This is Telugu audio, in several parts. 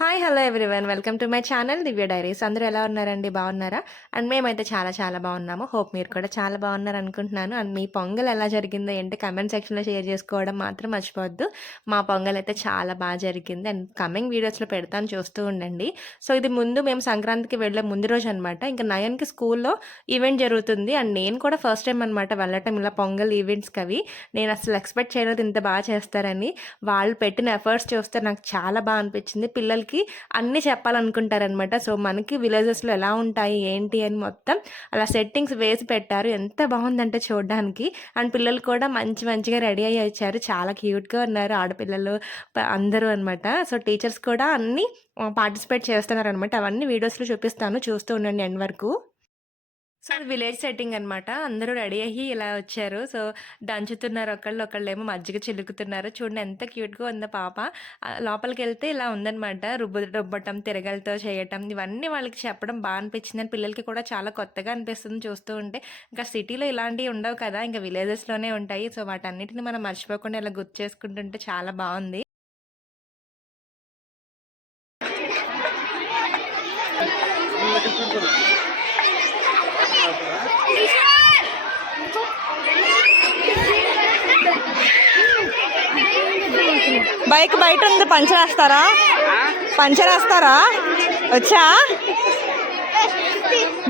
Hi! Hello everyone. Welcome to my channel 'Divya diaries'. అందరూ ఎలా ఉన్నారండి? బాగున్నారా? అండ్ మేమైతే చాలా చాలా బాగున్నాము. హోప్ మీరు కూడా చాలా బాగున్నారనుకుంటున్నాను. అండ్ మీ పొంగల్ ఎలా జరిగిందో ఏంటి కామెంట్ సెక్షన్‌లో షేర్ చేసుకోవడం మాత్రం మర్చిపోవద్దు. మా పొంగలైతే చాలా జరిగింది. అండ్ కమింగ్ వీడియోస్‌లో పెడతాను చూస్తూ ఉండండి. సో, ఇది ముందు మేము సంక్రాంతికి వెళ్ళే ముందు రోజనమాట. ఇంక నయన్‌కి స్కూల్‌లో ఈవెంట్ జరుగుతుంది. అండ్ నేను కూడా ఫస్ట్ టైమ్ అనమాట వెళ్ళటం ఇలా పొంగల్ ఈవెంట్స్‌కవి. నేనసలు ఎక్స్‌పెక్ట్ చేయలేదు ఇంత చేస్తారని. వాళ్ళు పెట్టిన ఎఫర్ట్స్ చూస్తే నాకు చాలా అనిపించింది. పిల్లలకి అన్నీ చెప్పాలనుకుంటారనమాట. సో, మనకి విలేజెస్‌లో ఎలా ఉంటాయి, ఏంటి అని మొత్తం అలా సెట్టింగ్స్ వేసి పెట్టారు. ఎంత బాగుందంటే చూడడానికి. అండ్ పిల్లలు కూడా మంచిగా రెడీ అయ్యి వచ్చారు. చాలా క్యూట్‌గా ఉన్నారు ఆడపిల్లలు అందరూ అనమాట. సో, టీచర్స్ కూడా అన్నీ పార్టిసిపేట్ చేస్తున్నారనమాట. అవన్నీ వీడియోస్‌లో చూపిస్తాను. చూస్తూ ఉండండి ఎండ్ వరకు. సో, అది విలేజ్ సెట్టింగ్ అనమాట. అందరూ రెడీ అయ్యి ఇలా వచ్చారు. సో, దంచుతున్నారు ఒకళ్ళు, ఒకళ్ళేమో మజ్జిగ చిలుకుతున్నారు. చూడండి ఎంత క్యూట్‌గా ఉందో పాప. లోపలికెళ్తే ఇలా ఉందనమాట. రుబ్బటం, తిరగలితో చేయటం ఇవన్నీ వాళ్ళకి చెప్పడం అనిపించిందని పిల్లలకి కూడా చాలా కొత్తగా అనిపిస్తుంది చూస్తూ ఉంటే. ఇంకా సిటీలో ఇలాంటివి ఉండవు కదా! ఇంకా విలేజెస్‌లోనే ఉంటాయి. సో, వాటన్నిటిని మనం మర్చిపోకుండా ఇలా గుర్తు చేసుకుంటుంటే చాలా బావుంది. బైక్ బయట ఉంది, పంచర్ వేస్తారా? వచ్చా?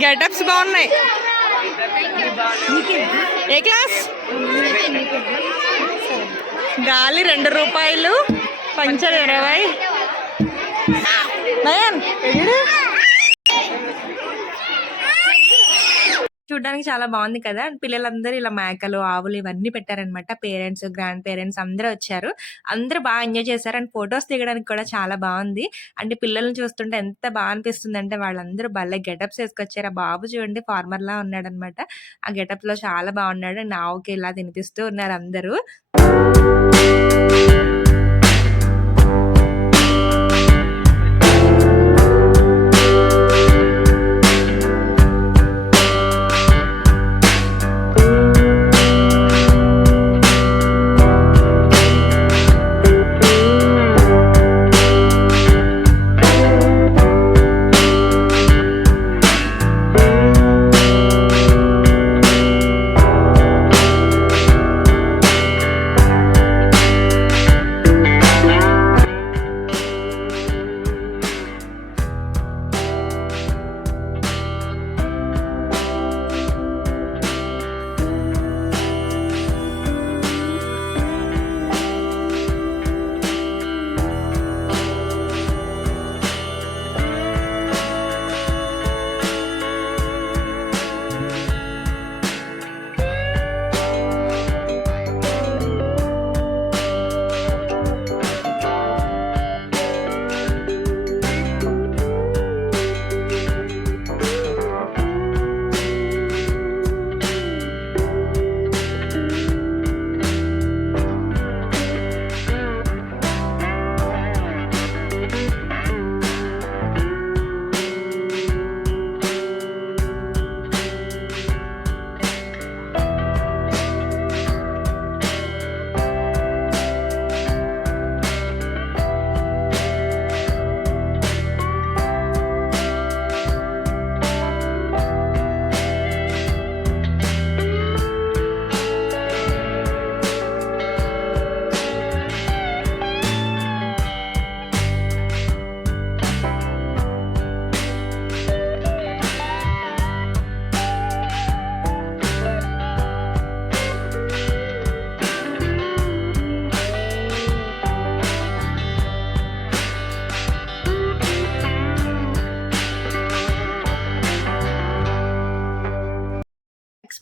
గెటప్స్ బాగున్నాయి. ఏ క్లాస్? గాలి 2 రూపాయలు, పంచర్ 20. నయన్ చూడ్డానికి చాలా బాగుంది కదా! పిల్లలందరూ ఇలా మేకలు, ఆవులు ఇవన్నీ పెట్టారనమాట. పేరెంట్స్, గ్రాండ్ పేరెంట్స్ అందరూ వచ్చారు. అందరూ ఎంజాయ్ చేశారు. అండ్ ఫోటోస్ దిగడానికి కూడా చాలా బాగుంది. అంటే పిల్లల్ని చూస్తుంటే ఎంత అనిపిస్తుందంటే వాళ్ళందరూ భలే గెటప్స్ ఏసుకొచ్చారు. ఆ బాబు చూడండి ఫార్మర్‌లా ఉన్నాడనమాట. ఆ గెటప్‌లో చాలా బాగున్నాడు. అండ్ ఆవుకి ఇలా తినిపిస్తూ ఉన్నారు అందరూ.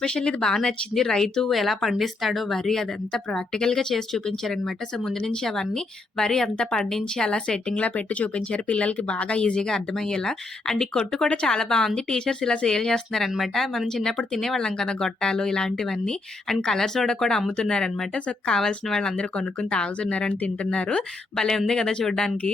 ఎస్పెషల్లీ ఇది నచ్చింది. రైతు ఎలా పండిస్తాడో వరి అదంతా ప్రాక్టికల్‌గా చేసి చూపించారనమాట. సో, ముందు నుంచి అవన్నీ వరి అంతా పండించి అలా సెట్టింగ్‌లా పెట్టి చూపించారు. పిల్లలకి బాగా ఈజీగా అర్థమయ్యేలా. అండ్ ఈ కొట్టు కూడా చాలా బావుంది. టీచర్స్ ఇలా సేల్ చేస్తున్నారనమాట. మనం చిన్నప్పుడు తినేవాళ్ళం కదా! గొట్టాలు ఇలాంటివన్నీ. అండ్ కలర్ సోడా కూడా అమ్ముతున్నారనమాట. సో, కావాల్సిన వాళ్ళందరూ కొనుక్కొని తాగుతున్నారని తింటున్నారు. భలే ఉంది కదా చూడ్డానికి.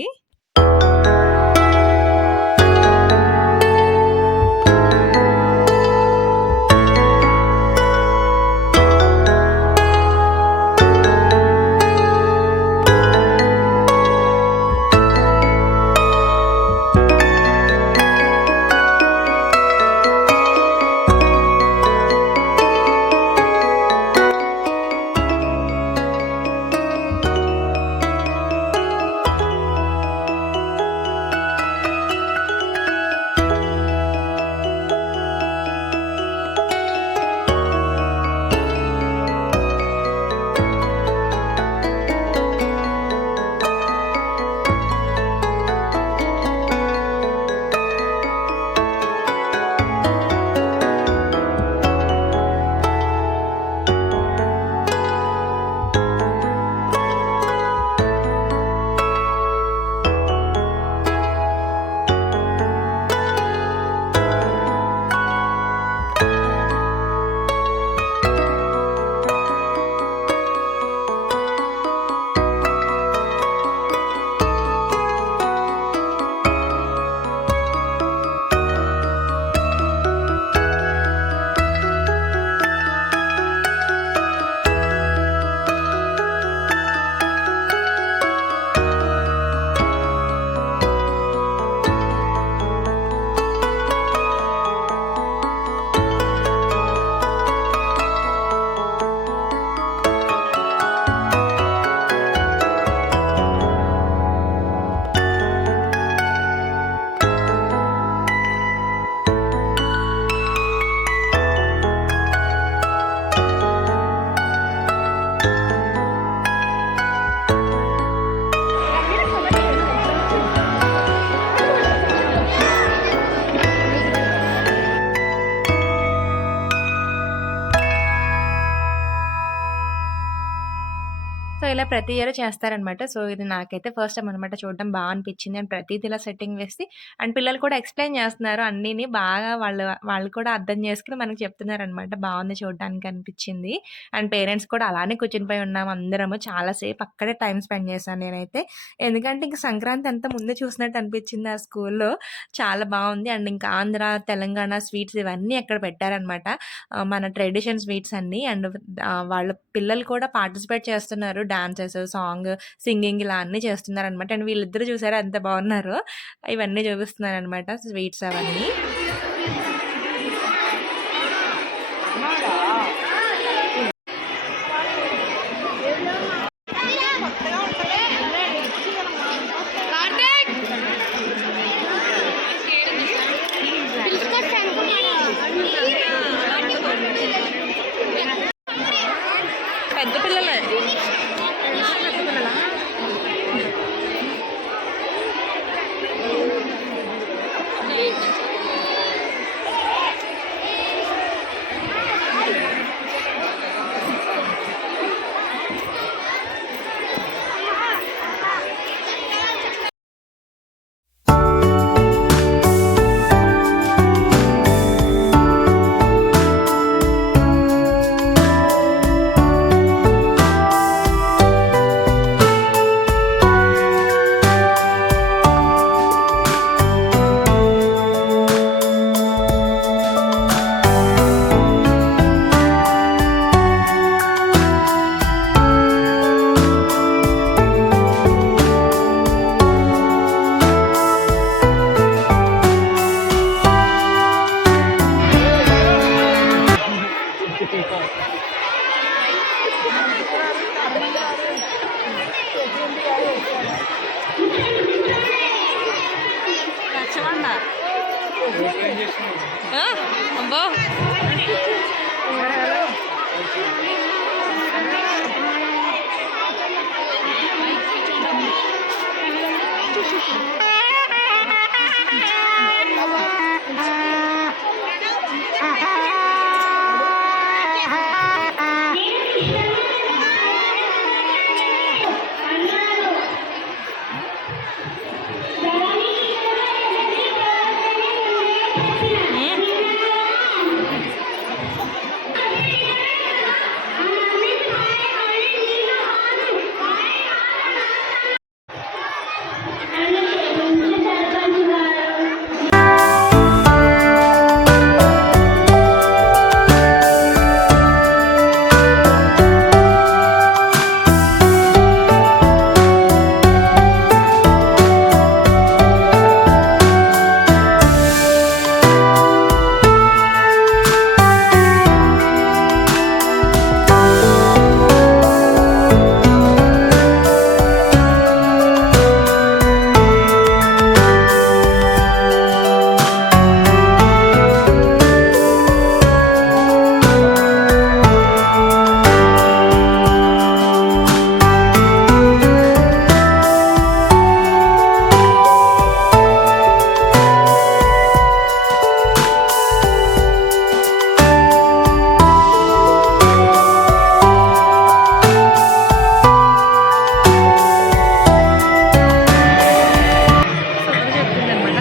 ఇలా ప్రతి ఇయర్ చేస్తారనమాట. సో, ఇది నాకైతే ఫస్ట్ టైమ్ అనమాట చూడడం అనిపిచ్చింది. అండ్ ప్రతీది ఇలా సెట్టింగ్ వేసి అండ్ పిల్లలు కూడా ఎక్స్‌ప్లెయిన్ చేస్తున్నారు అన్నీని. బాగా వాళ్ళు కూడా అర్థం చేసుకొని మనకు చెప్తున్నారనమాట. బావుంది చూడడానికి అనిపిచ్చింది. అండ్ పేరెంట్స్ కూడా అలానే కూర్చునిపోయి ఉన్నాం అందరము. చాలా సేపు అక్కడే టైమ్ స్పెండ్ చేశాను నేనైతే. ఎందుకంటే ఇంక సంక్రాంతి అంతా ముందే చూసినట్టు అనిపిచ్చింది ఆ స్కూల్‌లో. చాలా బావుంది. అండ్ ఇంకా ఆంధ్ర, తెలంగాణ స్వీట్స్ ఇవన్నీ అక్కడ పెట్టారనమాట. మన ట్రెడిషన్ స్వీట్స్ అన్నీ. అండ్ వాళ్ళ పిల్లలు కూడా పార్టిసిపేట్ చేస్తున్నారు. డాన్సెస్, సాంగ్, సింగింగ్ ఇలా అన్నీ చేస్తున్నారనమాట. అండ్ వీళ్ళిద్దరూ చూసారా ఎంత బావున్నారో. ఇవన్నీ చూపిస్తున్నారనమాట స్వీట్స్ అవన్నీ. పెద్ద పిల్లలే. అబ్బో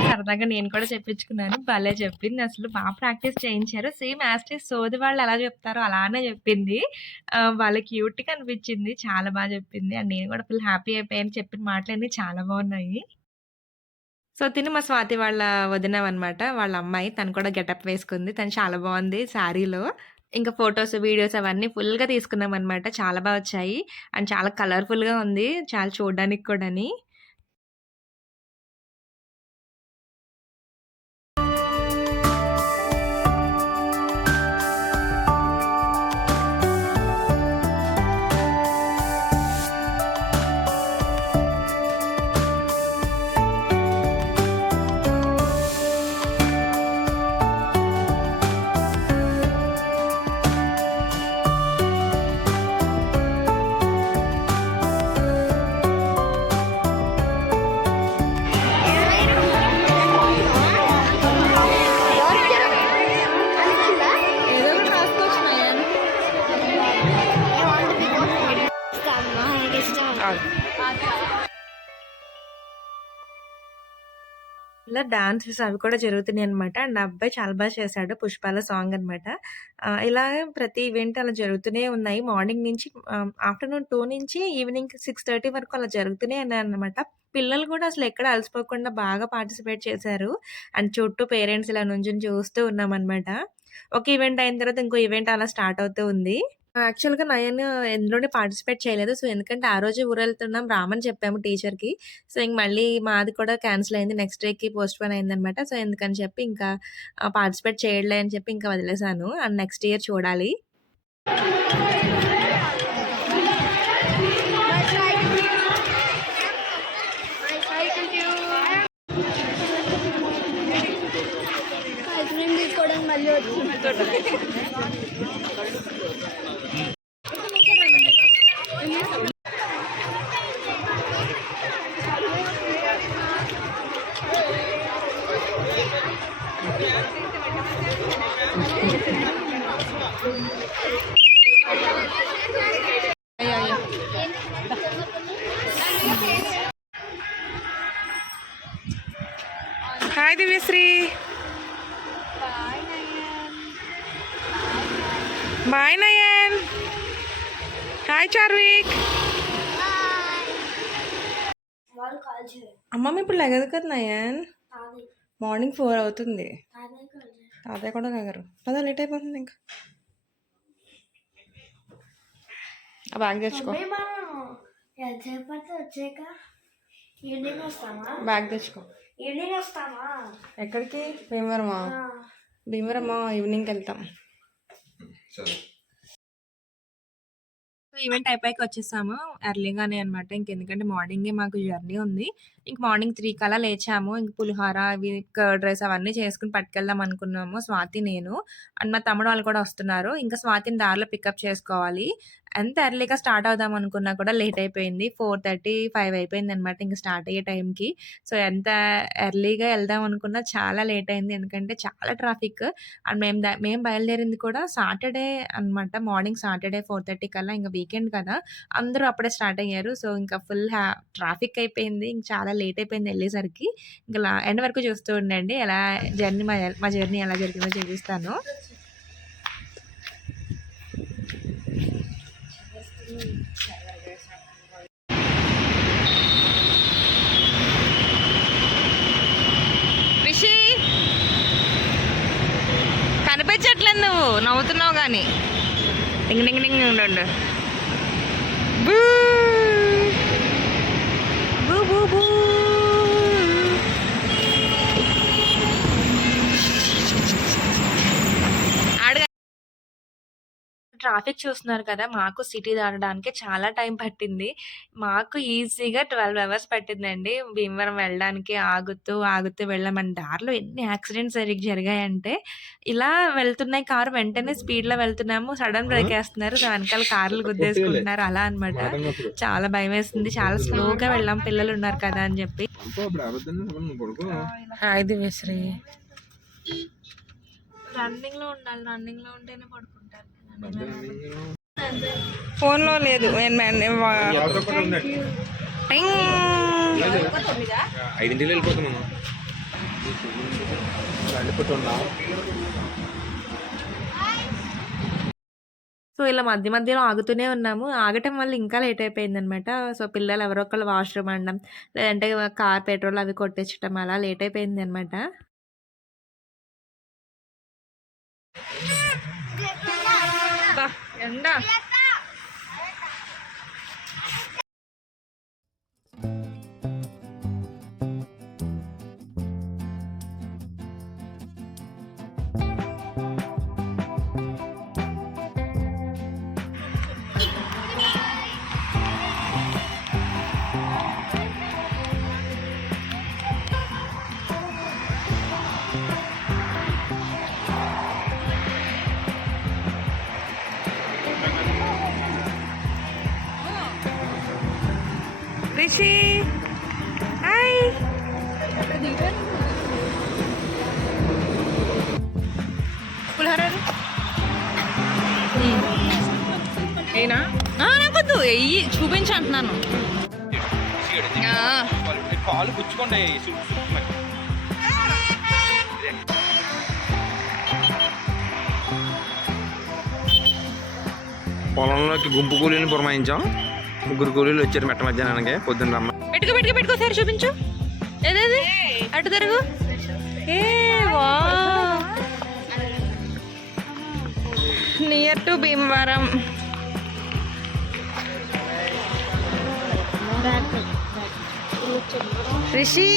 సరదాగా నేను కూడా చెప్పించుకున్నాను. భలే చెప్పింది. అసలు ప్రాక్టీస్ చేయించారు. సేమ్ యాజ్ ఇట్ ఈజ్ సోది వాళ్ళు ఎలా చెప్తారో అలానే చెప్పింది. భలే క్యూట్‌గా అనిపించింది. చాలా చెప్పింది. అండ్ నేను కూడా ఫుల్ హ్యాపీ అయిపోయాను. చెప్పిన మాటలన్నీ చాలా బాగున్నాయి. సో, తిను మా స్వాతి వాళ్ళ వదినమనమాట. వాళ్ళ అమ్మాయి. తను కూడా గెటప్ వేసుకుంది. తను చాలా బాగుంది శారీలో. ఇంకా ఫోటోస్, వీడియోస్ అవన్నీ ఫుల్‌గా తీసుకున్నామనమాట. చాలా వచ్చాయి. అండ్ చాలా కలర్‌ఫుల్‌గా ఉంది. చాలా చూడడానికి కూడాని. ఇలా డాన్సెస్ అవి కూడా జరుగుతున్నాయనమాట. అండ్ ఆ అబ్బాయి చాలా చేశాడు. 'పుష్పాల' సాంగ్ అనమాట. ఇలా ప్రతి ఈవెంట్ అలా జరుగుతూనే ఉన్నాయి. మార్నింగ్ నుంచి ఆఫ్టర్‌నూన్ 2 నుంచి ఈవినింగ్ 6:30 వరకు అలా జరుగుతూనే ఉన్నాయన్నమాట. పిల్లలు కూడా అసలెక్కడ అలసిపోకుండా బాగా పార్టిసిపేట్ చేశారు. అండ్ చుట్టూ పేరెంట్స్ ఇలా నుంచొని చూస్తూ ఉన్నామనమాట. ఒక ఈవెంట్ అయిన తర్వాత ఇంకో ఈవెంట్ అలా స్టార్ట్ అవుతూ ఉంది. యాక్చువల్‌గా నయన్ ఎందులోని పార్టిసిపేట్ చేయలేదు. సో, ఎందుకంటే ఆ రోజే ఊరెళ్తున్నాం రామని చెప్పాము టీచర్‌కి. సో, ఇంక మళ్ళీ మాది కూడా క్యాన్సిల్ అయింది. నెక్స్ట్ డేకి పోస్ట్‌పోన్ అయిందనమాట. సో, ఎందుకని చెప్పి ఇంకా పార్టిసిపేట్ చేయడులే అని చెప్పి ఇంకా వదిలేసాను. అండ్ నెక్స్ట్ ఇయర్ చూడాలి. తీసుకోవడానికి మళ్ళీ వచ్చి hi Divyasri. Bye Nayan. Hi Charvik. అమ్మమ్మ ఇప్పుడు లెగదు కదా నయన్. మార్నింగ్ 4 అవుతుంది. తాతయ్య కూడా లెగరు. పదా లేట్ అయిపోతుంది ఇంకా. ఆ బ్యాగ్ తెచ్చుకో. బ్యాగ్ తెచ్చుకో. ఎక్కడికి? భీమవరమా? భీమవరమా ఈవినింగ్కి వెళ్తాం. ఈవెంట్ అయిపోయాక వచ్చేసాము ఎర్లీగానే అనమాట. ఇంకెందుకంటే మార్నింగే మాకు జర్నీ ఉంది. ఇంక మార్నింగ్ 3 కల్లా లేచాము. ఇంక పులిహోర అవి కర్డ్ రైస్ అవన్నీ చేసుకుని పట్టుకెళ్దాం అనుకున్నాము స్వాతి, నేను. అండ్ మా తమ్ముడు వాళ్ళు కూడా వస్తున్నారు. ఇంకా స్వాతిని దారిలో పికప్ చేసుకోవాలి. ఎంత ఎర్లీగా స్టార్ట్ అవుదాం అనుకున్నా కూడా లేట్ అయిపోయింది. 4:30, 5 అయిపోయిందనమాట ఇంక స్టార్ట్ అయ్యే టైంకి. సో, ఎంత ఎర్లీగా వెళ్దాం అనుకున్నా చాలా లేట్ అయింది. ఎందుకంటే చాలా ట్రాఫిక్. అండ్ మేము బయలుదేరింది కూడా సాటర్డే అనమాట. మార్నింగ్ సాటర్డే 4:30 కల్లా. ఇంక వీకెండ్ కదా! అందరూ అప్పుడే స్టార్ట్ అయ్యారు. సో, ఇంకా ఫుల్ ట్రాఫిక్ అయిపోయింది. ఇంక చాలా లేట్ అయిపోయింది ఎళ్ళేసరికి. ఇంక ఎండ్ వరకు చూస్తూ ఉండండి. ఎలా జర్నీ మా జర్నీ ఎలా జరిగిందో చూపిస్తాను. రిషి కనిపించట్లేదు, నువ్వు నవ్వుతున్నావు కానీ. డింగ్ డింగ్ డింగ్ ఉండు. బూ బూ బూ బూ. ట్రాఫిక్ చూస్తున్నారు కదా! మాకు సిటీ దాటడానికి చాలా టైం పట్టింది. మాకు ఈజీగా 12 అవర్స్ పట్టిందండి. భీమవరం వెళ్ళడానికి ఆగుతూ వెళ్ళాం. దారిలో ఎన్ని యాక్సిడెంట్స్ జరిగాయంటే, ఇలా వెళ్తున్నాయి కారు, వెంటనే స్పీడ్‌లో వెళ్తున్నాము. సడన్ బ్రేక్ ఏస్తున్నారు. వెనకాల కార్లు గుద్దేసుకుంటున్నారు. అలా అనమాట. చాలా భయమేసింది. చాలా స్లోగా వెళ్ళాం పిల్లలున్నారు కదా అని చెప్పి. హాయ్ దివ్యశ్రీ. రన్నింగ్‌లో ఉండాలి. రన్నింగ్‌లో ఉంటేనే పడుకుంటారు. ఫోన్లో లేదు. 5ంటికి వెళ్ళిపోతున్నాను. సో, ఇలా మధ్యలో ఆగుతూనే ఉన్నాము. ఆగటం వల్ల ఇంకా లేట్ అయిపోయిందనమాట. సో, పిల్లలు ఎవరో ఒకళ్ళు వాష్‌రూమ్ అనడం, లేదంటే కార్ పెట్రోల్ అవి కొట్టించడం అలా లేట్ అయిపోయిందనమాట. ఎండ రిషి హాయ్. పులిహోర ఏనా? నాకొద్దు, వెయ్యి చూపించి అంటున్నాను. కాలు పుచ్చుకుంటాయి. పొలంలోకి గుంపు కూలీని పురమాయించాం. 3 కూలీలు వచ్చారు మెట్ట మధ్యాహ్నానికి పొద్దున్న రమ్మ. పెట్టుకో సార్ చూపించు. ఏదేది అటు తిరుగు. ఏ వా నియర్ టు భీమవరం. రిషి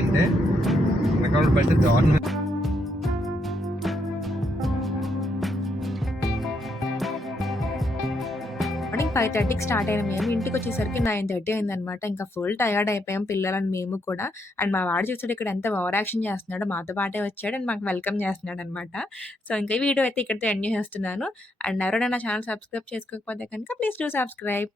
అంటే వెనకాల పడితే దారుణం. మార్నింగ్ 5:30కి స్టార్ట్ అయిన మేము ఇంటికి వచ్చేసరికి 9:30 అయిందనమాట. ఇంకా ఫుల్ టయర్డ్ అయిపోయాం పిల్లలని మేము కూడా. అండ్ మా వాడు చూసాడు ఇక్కడ ఎంత ఓవర్ యాక్షన్ చేస్తున్నాడో, మాతో పాటే వచ్చాడు అండ్ మాకు వెల్కమ్ చేస్తున్నాడు అనమాట. సో ఇంకా ఈ వీడియో అయితే ఇక్కడితో ఎండ్ చేసేస్తున్నాను. అండ్ ఎవరైనా నా ఛానల్ సబ్స్క్రైబ్ చేసుకోకపోతే కనుక ప్లీజ్ డూ సబ్స్క్రైబ్.